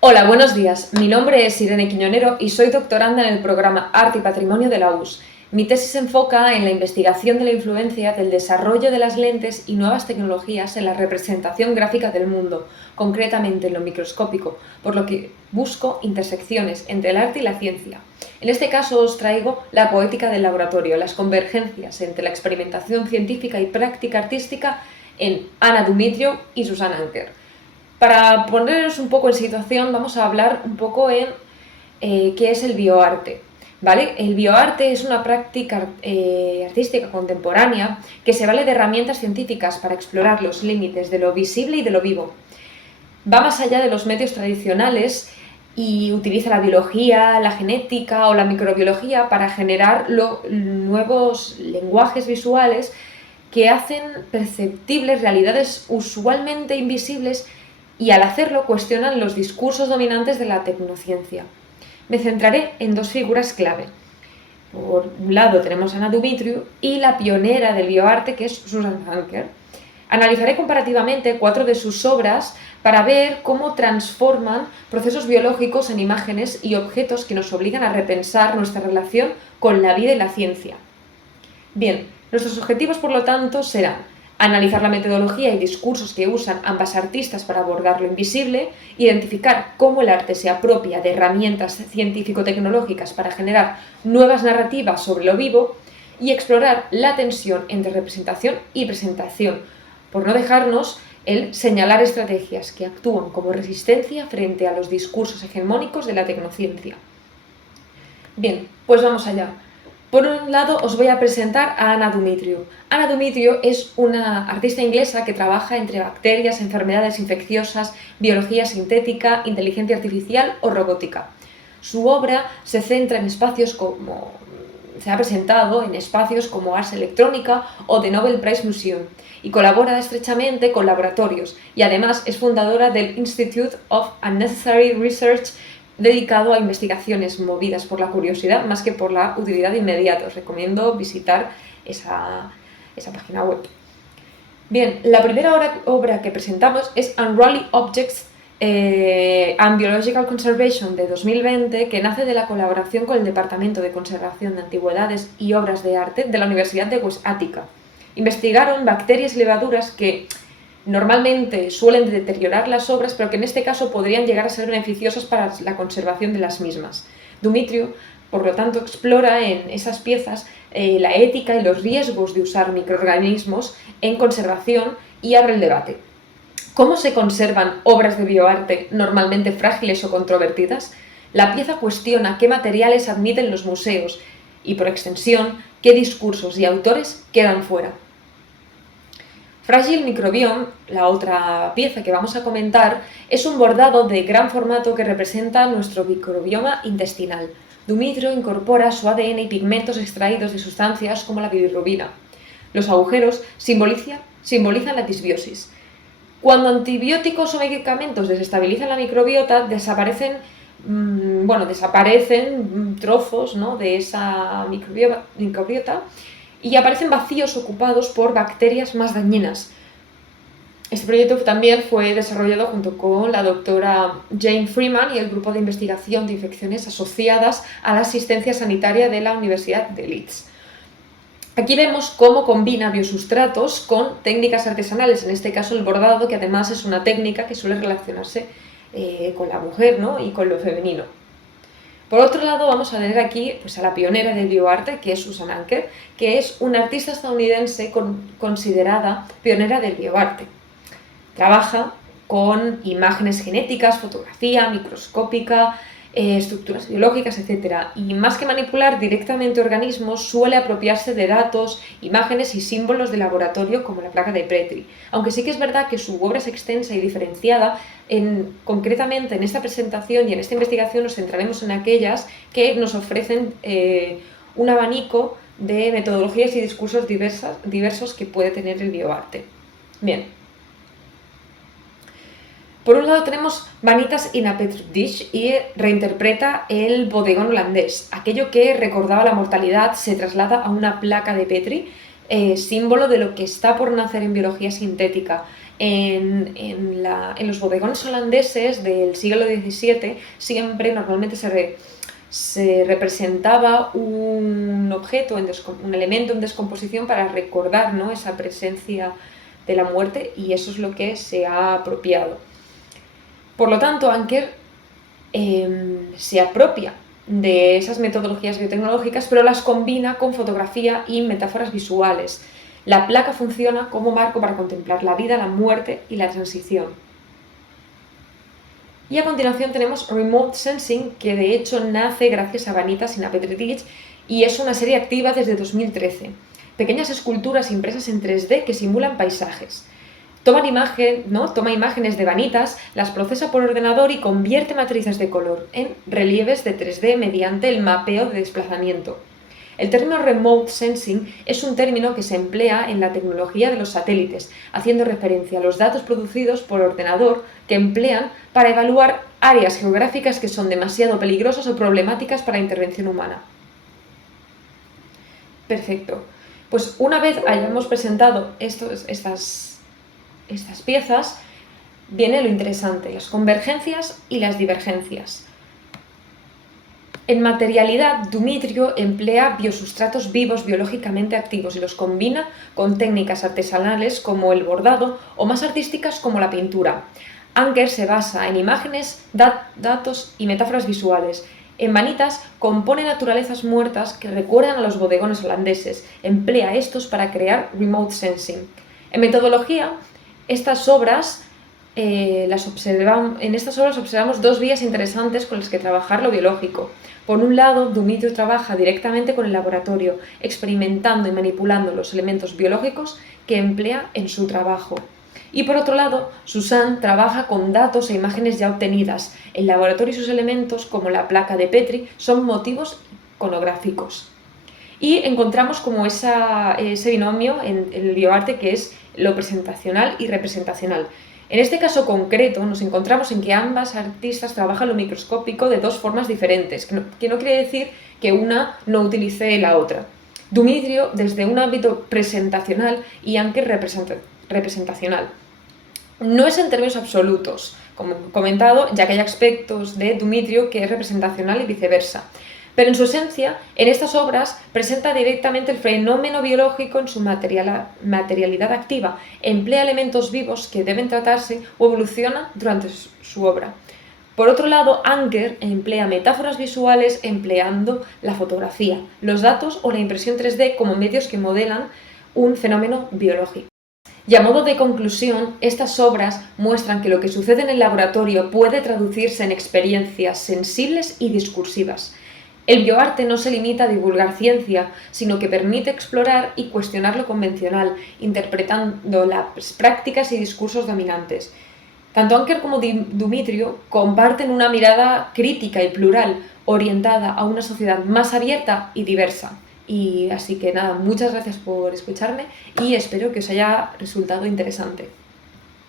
Hola, buenos días. Mi nombre es Irene Quiñonero y soy doctoranda en el programa Arte y Patrimonio de la USS. Mi tesis se enfoca en la investigación de la influencia del desarrollo de las lentes y nuevas tecnologías en la representación gráfica del mundo, concretamente en lo microscópico, por lo que busco intersecciones entre el arte y la ciencia. En este caso os traigo la poética del laboratorio, las convergencias entre la experimentación científica y práctica artística en Anna Dumitriu y Susan Anker. Para poneros un poco en situación, vamos a hablar un poco en qué es el bioarte. ¿Vale? El bioarte es una práctica artística contemporánea que se vale de herramientas científicas para explorar los límites de lo visible y de lo vivo. Va más allá de los medios tradicionales y utiliza la biología, la genética o la microbiología para generar nuevos lenguajes visuales que hacen perceptibles realidades usualmente invisibles y al hacerlo cuestionan los discursos dominantes de la tecnociencia. Me centraré en dos figuras clave. Por un lado tenemos a Anna Dumitriu y la pionera del bioarte, que es Susan Anker. Analizaré comparativamente 4 de sus obras para ver cómo transforman procesos biológicos en imágenes y objetos que nos obligan a repensar nuestra relación con la vida y la ciencia. Bien, nuestros objetivos, por lo tanto, serán analizar la metodología y discursos que usan ambas artistas para abordar lo invisible, identificar cómo el arte se apropia de herramientas científico-tecnológicas para generar nuevas narrativas sobre lo vivo y explorar la tensión entre representación y presentación, por no dejarnos el señalar estrategias que actúan como resistencia frente a los discursos hegemónicos de la tecnociencia. Bien, pues vamos allá. Por un lado, os voy a presentar a Anna Dumitriu. Anna Dumitriu es una artista inglesa que trabaja entre bacterias, enfermedades infecciosas, biología sintética, inteligencia artificial o robótica. Su obra se centra en espacios como se ha presentado en espacios como Ars Electrónica o The Nobel Prize Museum y colabora estrechamente con laboratorios y además es fundadora del Institute of Unnecessary Research dedicado a investigaciones movidas por la curiosidad más que por la utilidad inmediata. Os recomiendo visitar esa página web. Bien, la primera obra que presentamos es Unruly Objects and Biological Conservation de 2020, que nace de la colaboración con el Departamento de Conservación de Antigüedades y Obras de Arte de la Universidad de West Attica. Investigaron bacterias y levaduras que normalmente suelen deteriorar las obras, pero que en este caso podrían llegar a ser beneficiosas para la conservación de las mismas. Dumitriu, por lo tanto, explora en esas piezas la ética y los riesgos de usar microorganismos en conservación y abre el debate. ¿Cómo se conservan obras de bioarte normalmente frágiles o controvertidas? La pieza cuestiona qué materiales admiten los museos y, por extensión, qué discursos y autores quedan fuera. Fragile Microbiome, la otra pieza que vamos a comentar, es un bordado de gran formato que representa nuestro microbioma intestinal. Dumitriu incorpora su ADN y pigmentos extraídos de sustancias como la bilirrubina. Los agujeros simbolizan la disbiosis. Cuando antibióticos o medicamentos desestabilizan la microbiota, desaparecen trozos, ¿no?, de esa microbiota y aparecen vacíos ocupados por bacterias más dañinas. Este proyecto también fue desarrollado junto con la doctora Jane Freeman y el grupo de investigación de infecciones asociadas a la asistencia sanitaria de la Universidad de Leeds. Aquí vemos cómo combina biosustratos con técnicas artesanales, en este caso el bordado, que además es una técnica que suele relacionarse con la mujer, ¿no?, y con lo femenino. Por otro lado, vamos a tener aquí pues, a la pionera del bioarte, que es Susan Anker, que es una artista estadounidense considerada pionera del bioarte. Trabaja con imágenes genéticas, fotografía microscópica, estructuras biológicas, etc. Y más que manipular directamente organismos, suele apropiarse de datos, imágenes y símbolos de laboratorio como la placa de Petri. Aunque sí que es verdad que su obra es extensa y diferenciada, concretamente en esta presentación y en esta investigación nos centraremos en aquellas que nos ofrecen un abanico de metodologías y discursos diversos que puede tener el bioarte. Bien. Por un lado tenemos Vanitas in a Petri dish y reinterpreta el bodegón holandés. Aquello que recordaba la mortalidad se traslada a una placa de Petri, símbolo de lo que está por nacer en biología sintética. en los bodegones holandeses del siglo XVII siempre normalmente se representaba un objeto, un elemento en descomposición para recordar, ¿no?, esa presencia de la muerte, y eso es lo que se ha apropiado. Por lo tanto, Anker se apropia de esas metodologías biotecnológicas, pero las combina con fotografía y metáforas visuales. La placa funciona como marco para contemplar la vida, la muerte y la transición. Y a continuación tenemos Remote Sensing, que de hecho nace gracias a Vanitas y a Petri Dish, y es una serie activa desde 2013. Pequeñas esculturas impresas en 3D que simulan paisajes. Toma imágenes de Vanitas, las procesa por ordenador y convierte matrices de color en relieves de 3D mediante el mapeo de desplazamiento. El término Remote Sensing es un término que se emplea en la tecnología de los satélites, haciendo referencia a los datos producidos por ordenador que emplean para evaluar áreas geográficas que son demasiado peligrosas o problemáticas para la intervención humana. Perfecto. Pues una vez hayamos presentado estas piezas, viene lo interesante, las convergencias y las divergencias. En materialidad, Dumitrio emplea biosustratos vivos biológicamente activos y los combina con técnicas artesanales como el bordado o más artísticas como la pintura. Anker se basa en imágenes, datos y metáforas visuales. En Vanitas compone naturalezas muertas que recuerdan a los bodegones holandeses. Emplea estos para crear Remote Sensing. En metodología, en estas obras observamos dos vías interesantes con las que trabajar lo biológico. Por un lado, Dumitrio trabaja directamente con el laboratorio, experimentando y manipulando los elementos biológicos que emplea en su trabajo. Y por otro lado, Susanne trabaja con datos e imágenes ya obtenidas. El laboratorio y sus elementos, como la placa de Petri, son motivos iconográficos. Y encontramos como ese binomio en el bioarte, que es lo presentacional y representacional. En este caso concreto nos encontramos en que ambas artistas trabajan lo microscópico de dos formas diferentes, que no quiere decir que una no utilice la otra. Dumitrio desde un ámbito presentacional y Anker representacional. No es en términos absolutos, como he comentado, ya que hay aspectos de Dumitrio que es representacional y viceversa. Pero en su esencia, en estas obras, presenta directamente el fenómeno biológico en su materialidad activa, emplea elementos vivos que deben tratarse o evoluciona durante su obra. Por otro lado, Anker emplea metáforas visuales empleando la fotografía, los datos o la impresión 3D como medios que modelan un fenómeno biológico. Y a modo de conclusión, estas obras muestran que lo que sucede en el laboratorio puede traducirse en experiencias sensibles y discursivas. El bioarte no se limita a divulgar ciencia, sino que permite explorar y cuestionar lo convencional, interpretando las prácticas y discursos dominantes. Tanto Anker como Dumitrio comparten una mirada crítica y plural, orientada a una sociedad más abierta y diversa. Y así que nada, muchas gracias por escucharme y espero que os haya resultado interesante.